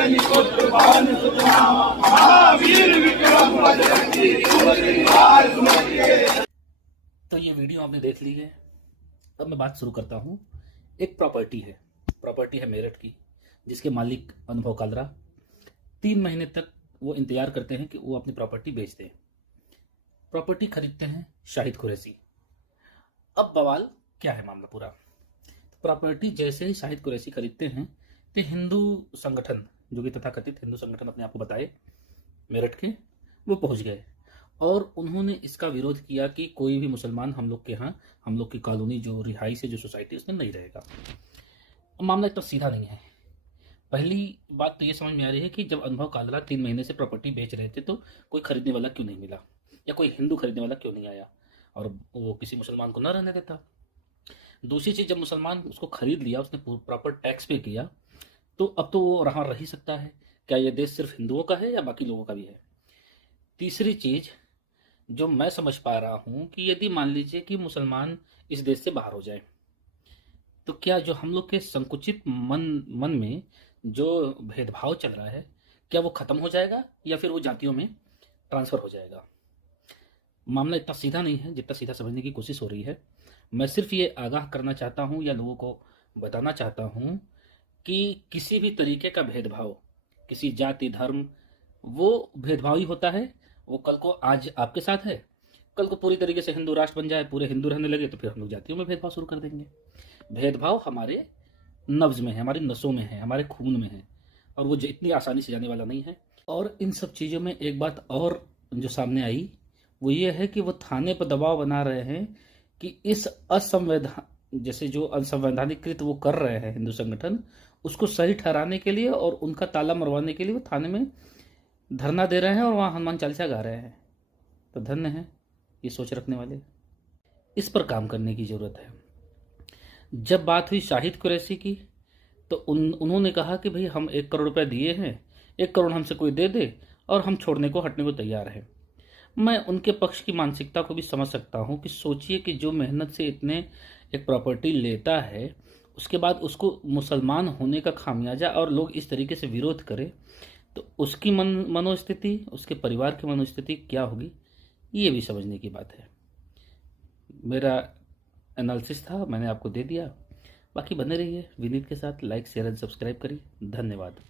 अंजनी पुत्र पवन सुत नामा, महावीर विक्रम बजरंगी कुमति निवार सुमति। तो ये वीडियो आपने देख ली है। अब मैं बात शुरू करता हूँ। एक प्रॉपर्टी है मेरठ की, जिसके मालिक अनुभव कालरा 3 महीने तक वो इंतजार करते हैं कि वो अपनी प्रॉपर्टी बेच दें। प्रॉपर्टी खरीदते हैं शाहिद कुरैशी। अब बवाल क्या है मामला पूरा। तो प्रॉपर्टी जैसे ही शाहिद कुरैशी खरीदते हैं तो हिंदू संगठन, जो कि तथाकथित हिंदू संगठन अपने आप को बताए मेरठ के, वो पहुंच गए और उन्होंने इसका विरोध किया कि कोई भी मुसलमान हम लोग के यहाँ, हम लोग की कॉलोनी जो रिहाइश है, जो सोसाइटी, उसमें नहीं रहेगा। मामला इतना सीधा नहीं है। पहली बात तो ये समझ में आ रही है कि जब अनुभव कालरा 3 महीने से प्रॉपर्टी बेच रहे थे तो कोई खरीदने वाला क्यों नहीं मिला, या कोई हिंदू खरीदने वाला क्यों नहीं आया और वो किसी मुसलमान को न रहने देता। दूसरी चीज, जब मुसलमान उसको खरीद लिया, उसने प्रॉपर टैक्स पे किया, तो अब तो वो रहा रह ही सकता है। क्या ये देश सिर्फ हिंदुओं का है या बाकी लोगों का भी है। तीसरी चीज जो मैं समझ पा रहा हूं कि यदि मान लीजिए कि मुसलमान इस देश से बाहर हो जाए, तो क्या जो हम लोग के संकुचित मन में जो भेदभाव चल रहा है, क्या वो खत्म हो जाएगा या फिर वो जातियों में ट्रांसफर हो जाएगा। मामला इतना सीधा नहीं है जितना सीधा समझने की कोशिश हो रही है। मैं सिर्फ ये आगाह करना चाहता हूँ या लोगों को बताना चाहता हूँ कि किसी भी तरीके का भेदभाव, किसी जाति धर्म, वो भेदभाव ही होता है। वो कल को आज आपके साथ है, कल को पूरी तरीके से हिंदू राष्ट्र बन जाए, पूरे हिंदू रहने लगे, तो फिर हम लोग जातियों में भेदभाव शुरू कर देंगे। भेदभाव हमारे नब्ज में है, हमारी नसों में है, हमारे खून में है, और वो इतनी आसानी से जाने वाला नहीं है। और इन सब चीज़ों में एक बात और जो सामने आई, वो ये है कि वो थाने पर दबाव बना रहे हैं कि इस जैसे जो असंवैधानिक कृत्य वो कर रहे हैं हिंदू संगठन, उसको सही ठहराने के लिए और उनका ताला मरवाने के लिए वो थाने में धरना दे रहे हैं और वहाँ हनुमान चालीसा गा रहे हैं। तो धन्य है ये सोच रखने वाले। इस पर काम करने की जरूरत है। जब बात हुई शाहिद कुरैशी की, तो उन्होंने कहा कि भाई हम 1 करोड़ रुपए दिए हैं, 1 करोड़ हमसे कोई दे दे और हम छोड़ने को हटने को तैयार हैं। मैं उनके पक्ष की मानसिकता को भी समझ सकता हूं कि सोचिए कि जो मेहनत से इतने एक प्रॉपर्टी लेता है, उसके बाद उसको मुसलमान होने का खामियाजा और लोग इस तरीके से विरोध करें, तो उसकी मनोस्थिति, उसके परिवार की मनोस्थिति क्या होगी, ये भी समझने की बात है। मेरा एनालिसिस था, मैंने आपको दे दिया। बाकी बने रहिए विनीत के साथ। लाइक शेयर एंड सब्सक्राइब करिए। धन्यवाद।